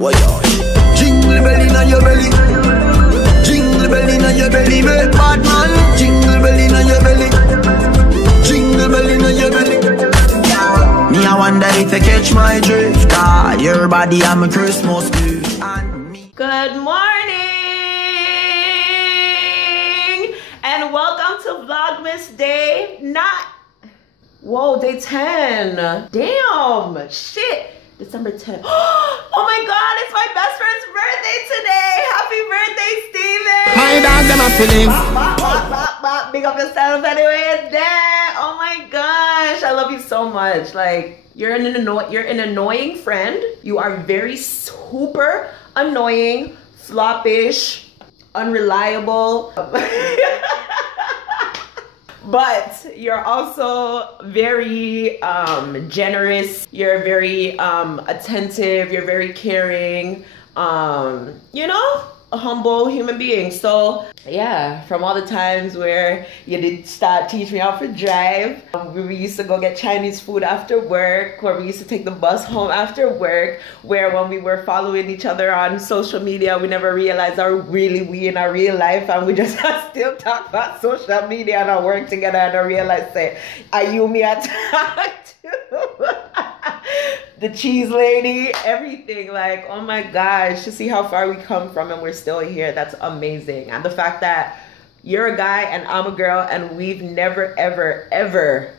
Why jingle bell inna your belly, jingle bell inna your belly, make bad man. Jingle bell inna your belly, jingle bell inna your belly. Me I wonder if you catch my drift. Your body I'm a Christmas gift. Good morning and welcome to Vlogmas day day 10. Damn, shit. December 10th. Oh my god, it's my best friend's birthday today. Happy birthday, Steven. My dog, them are feeling. Big up yourself anyway. Damn. Oh my gosh, I love you so much. Like, you're an annoying friend. You are very super annoying, floppish, unreliable. But you're also very generous. You're very attentive. You're very caring. You know, a humble human being. So yeah, from all the times where you did start teach me how to drive, we used to go get Chinese food after work, where we used to take the bus home after work, where when we were following each other on social media, we never realized how really we in our real life, and we just still talk about social media and our work together, and I realized, say, are you me I talk to? The cheese lady, everything. Like, oh my gosh, to see how far we come from and we're still here, that's amazing. And the fact that you're a guy and I'm a girl and we've never ever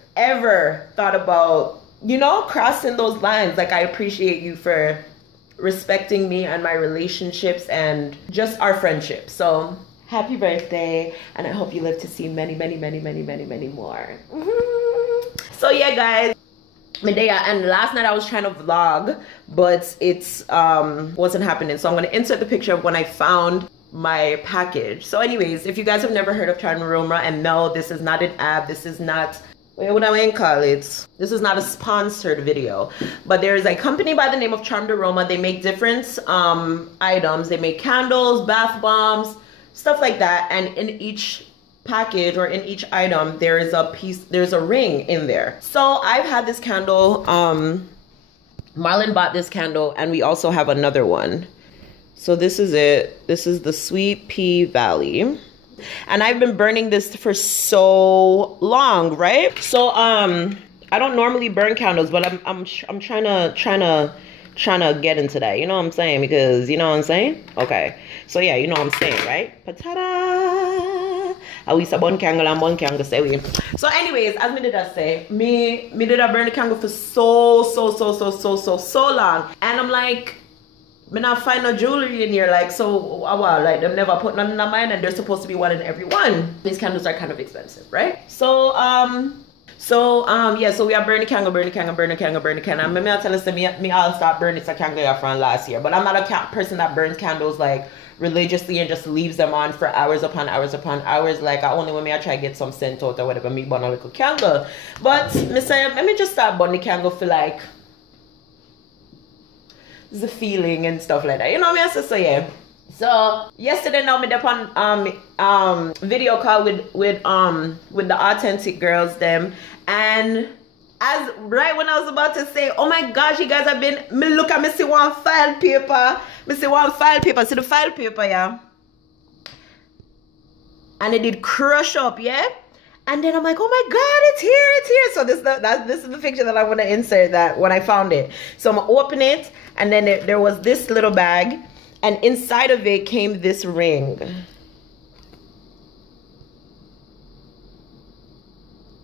thought about, you know, crossing those lines. Like, I appreciate you for respecting me and my relationships and just our friendship. So happy birthday, and I hope you live to see many more. So yeah, guys, Medea, and last night I was trying to vlog, but it's wasn't happening. So I'm gonna insert the picture of when I found my package. So anyways, if you guys have never heard of Charmed Aroma, and no, this is not an ad, this is not, what do I call it? This is not a sponsored video, but there is a company by the name of Charmed Aroma. They make different items. They make candles, bath bombs, stuff like that, and in each package or in each item there is a piece, there's a ring in there. So I've had this candle, Marlon bought this candle, and we also have another one. So this is it. This is the Sweet Pea Valley, and I've been burning this for so long, right? So I don't normally burn candles, but I'm trying to get into that, you know what I'm saying? Because, you know what I'm saying? Okay, so yeah, you know what I'm saying, right? Patata. I wish a bun candle and bun candle say we. So anyways, as me did I say, me did I burn the candle for so long, and I'm like, me not find no jewelry in here, like, so like them never put none in mine, and there's supposed to be one in every one. These candles are kind of expensive, right? So yeah, so we are burning candle. And me I tell us that me all start burning this candle from last year, but I'm not a person that burns candles like religiously and just leaves them on for hours upon hours. Like, I only when I try to get some scent out or whatever, me burn a little candle. But me say, let me just start burning candle for like the feeling and stuff like that, you know what I mean? So yeah. So yesterday now me did on video call with the authentic girls them, and as right when I was about to say, oh my gosh, you guys have been, me look at me see one file paper. See the file paper, yeah? And it did crush up, yeah? And then I'm like, oh my god, it's here. So this is the picture that I want to insert, that when I found it. So I'm gonna open it, and then there was this little bag, and inside of it came this ring.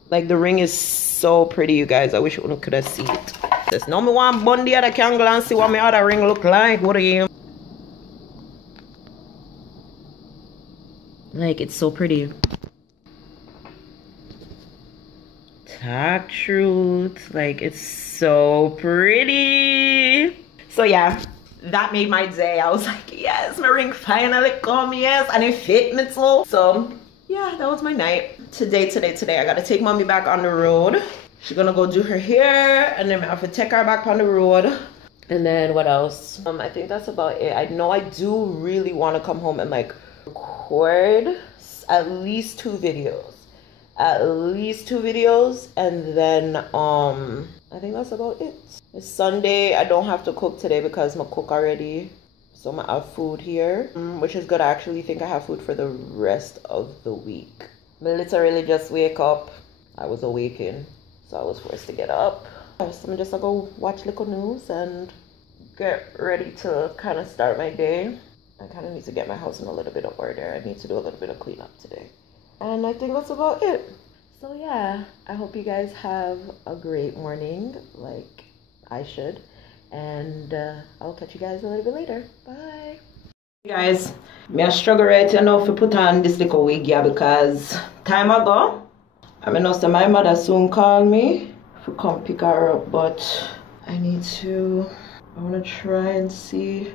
Like, the ring is so pretty, you guys. I wish you could have seen it. There's no me want bun the other candle and see what my other ring look like. What are you? Like, it's so pretty. Talk truth. Like, it's so pretty. So yeah, that made my day. I was like, yes, my ring finally come, yes, and it fit me too. So yeah, that was my night. Today, I gotta take mommy back on the road. She's gonna go do her hair, and then I have to take her back on the road. And then what else? I think that's about it. I know I do really want to come home and like record at least 2 videos. at least 2 videos, and then I think that's about it. It's Sunday. I don't have to cook today because I cook already, so I have food here, which is good. I actually think I have food for the rest of the week. I literally just wake up. I was awakened, so I was forced to get up. So I'm just gonna go watch little news and get ready to kind of start my day. I kind of need to get my house in a little bit of order. I need to do a little bit of cleanup today. And I think that's about it. So yeah, I hope you guys have a great morning, like I should. And I'll catch you guys a little bit later. Bye. Hey guys, I struggle right enough to put on this little wig, yeah, because time ago, I know so my mother soon called me to come pick her up, but I want to try and see.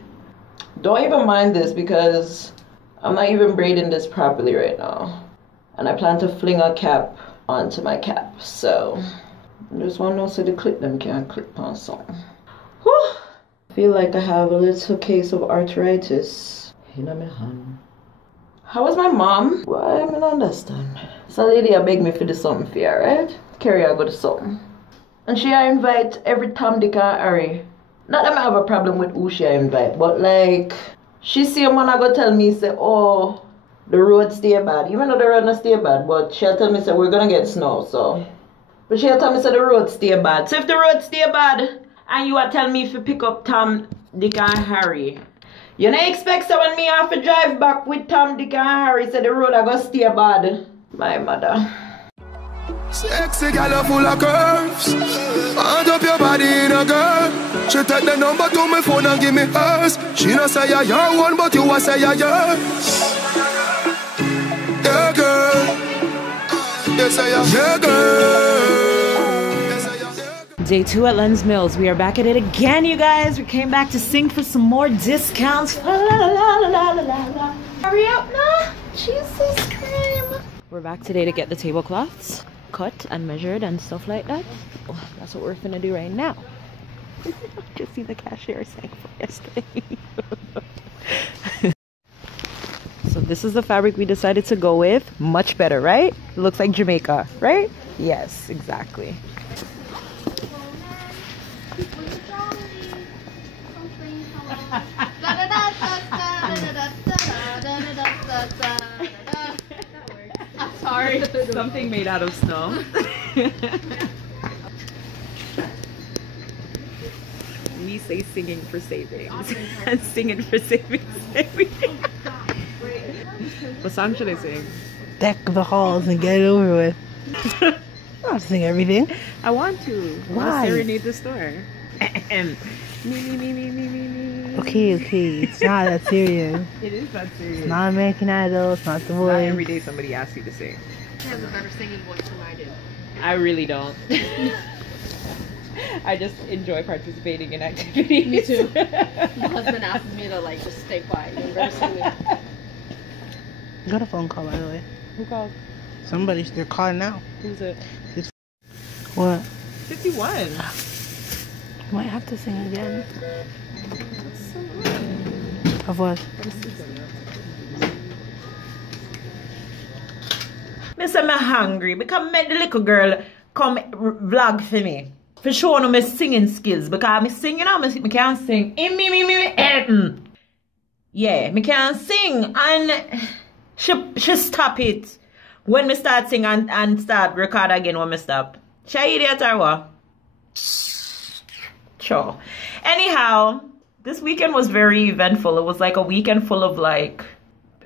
Don't even mind this because I'm not even braiding this properly right now. And I plan to fling a cap onto my cap. So I just want to know so the clip them can't clip on something. Whew. I feel like I have a little case of arthritis in my hand. How was my mom? Well, I don't understand. So lady I beg me for do something for her, right? Carry her go to something. And she I invite every Tom, Dick and Harry. Not that I have a problem with who she I invite, but like she see a man I go tell me say, oh, the road stay bad. Even though the road not stay bad, but she'll tell me say we're gonna get snow, so. But she'll tell me say the road stay bad. So if the road stay bad and you are telling me if you pick up Tom, Dick and Harry, you don't expect so when me have to drive back with Tom, Dick and Harry say the road I go stay bad. My mother. Sexy gal full of curves. Hand up your body in a girl. She take the number to my phone and give me hers. She no say you're your one, but you a say you're yours. Yeah, girl. Yes, I am. Yeah, girl. Day 2 at LEN'S Mills. We are back at it again, you guys. We came back to sing for some more discounts. La, la, la, la, la, la, la. Hurry up now. Jesus Christ. We're back today to get the tablecloths cut and measured and stuff like that. Oh, that's what we're gonna do right now. Just see the cashier saying for yesterday. So this is the fabric we decided to go with. Much better, right? It looks like Jamaica, right? Yes, exactly. Sorry, something made out of snow. We say singing for savings and singing for savings. What song should I sing? Deck the halls and get it over with. I'll sing everything. I want to. Why? I'll serenade the store. Me. Okay. It's not that serious. It is not serious. It's not American Idol. It's not The Voice. Not every day somebody asks you to sing. He has a better singing voice than I do. I really don't. I just enjoy participating in activities. Me too. My husband asks me to like just stay quiet. You better sing it. Got a phone call, by the way. Who called? Somebody, they're calling now. Who's it? What? 51. Might have to sing again. Of what? Me say me hungry because make the little girl come vlog for me. For sure no my singing skills because me sing, you know, me can't sing. Yeah, me can't sing and she stop it when me start sing and start record again when me stop. She idiot or what? Sure. Anyhow, this weekend was very eventful. It was like a weekend full of like,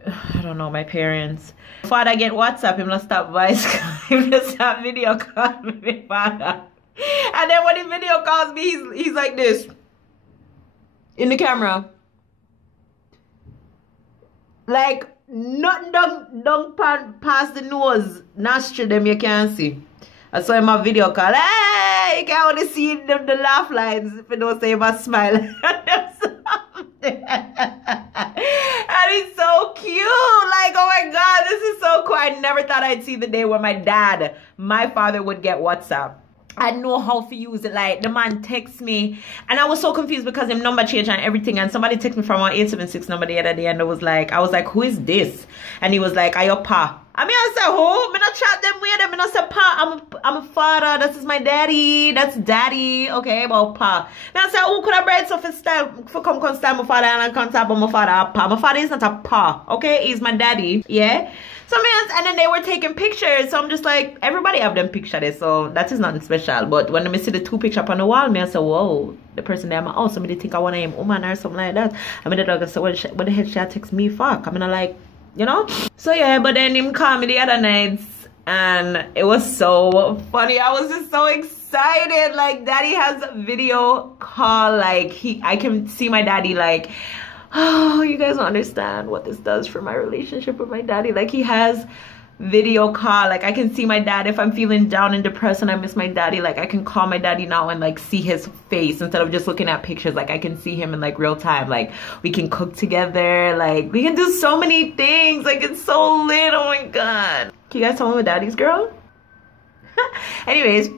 I don't know, my parents. Father get WhatsApp, him not stop voice call, him not stop video call me, father. And then when he video calls me, he's like this. In the camera. Like, nothing don't pass the nose, nostril them you can't see. I saw him a video call. Hey, you can only see the laugh lines if you don't say him a smile. And he's so cute. Like, oh my God, this is so cool. I never thought I'd see the day where my father would get WhatsApp. I know how to use it. Like, the man texts me and I was so confused because him number changed and everything, and somebody texted me from our 876 number the other day and I was like, who is this? And he was like, I your pa. I mean, I say who? Me not chat them with them. Me not say pa. I'm a father. This is my daddy. That's daddy. Okay, about pa. Me I say who could have bred so for style for come stand my father and I can't talk about my father. Pa. My father is not a pa. Okay, he's my daddy. Yeah. So and then they were taking pictures. So I'm just like, everybody have them pictures. So that is nothing special. But when I see the two pictures up on the wall, me I say, whoa, the person there, oh, somebody think I want to name woman or something like that. I mean, the dog say, what the hell should I text me fuck? I mean, I like, you know. So yeah, but then him called me the other nights and it was so funny. I was just so excited. Like, daddy has a video call. Like, I can see my daddy like, oh, you guys don't understand what this does for my relationship with my daddy. Like, he has video call. Like, I can see my dad if I'm feeling down and depressed and I miss my daddy. Like, I can call my daddy now and like see his face instead of just looking at pictures. Like, I can see him in like real time. Like, we can cook together. Like, we can do so many things. Like, it's so lit. Oh my god. Can you guys tell me what daddy's girl? Anyways,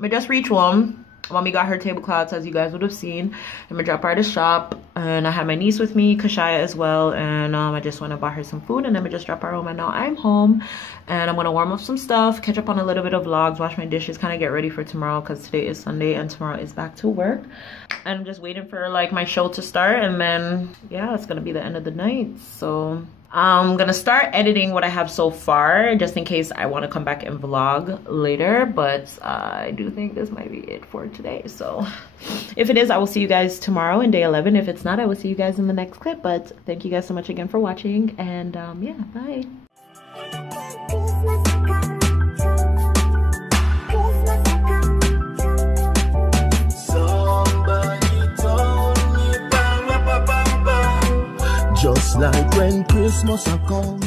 I just reached home. Mommy got her tablecloths, as you guys would have seen. I'm gonna drop her at the shop, and I had my niece with me, Kashaya, as well. And I just went and bought her some food, and then I just drop her home. And now I'm home, and I'm gonna warm up some stuff, catch up on a little bit of vlogs, wash my dishes, kind of get ready for tomorrow because today is Sunday and tomorrow is back to work. And I'm just waiting for like my show to start, and then yeah, it's gonna be the end of the night. So I'm gonna start editing what I have so far just in case I want to come back and vlog later, but I do think this might be it for today. So if it is, I will see you guys tomorrow in day 11. If it's not, I will see you guys in the next clip. But thank you guys so much again for watching, and yeah, bye. Just like when Christmas a come.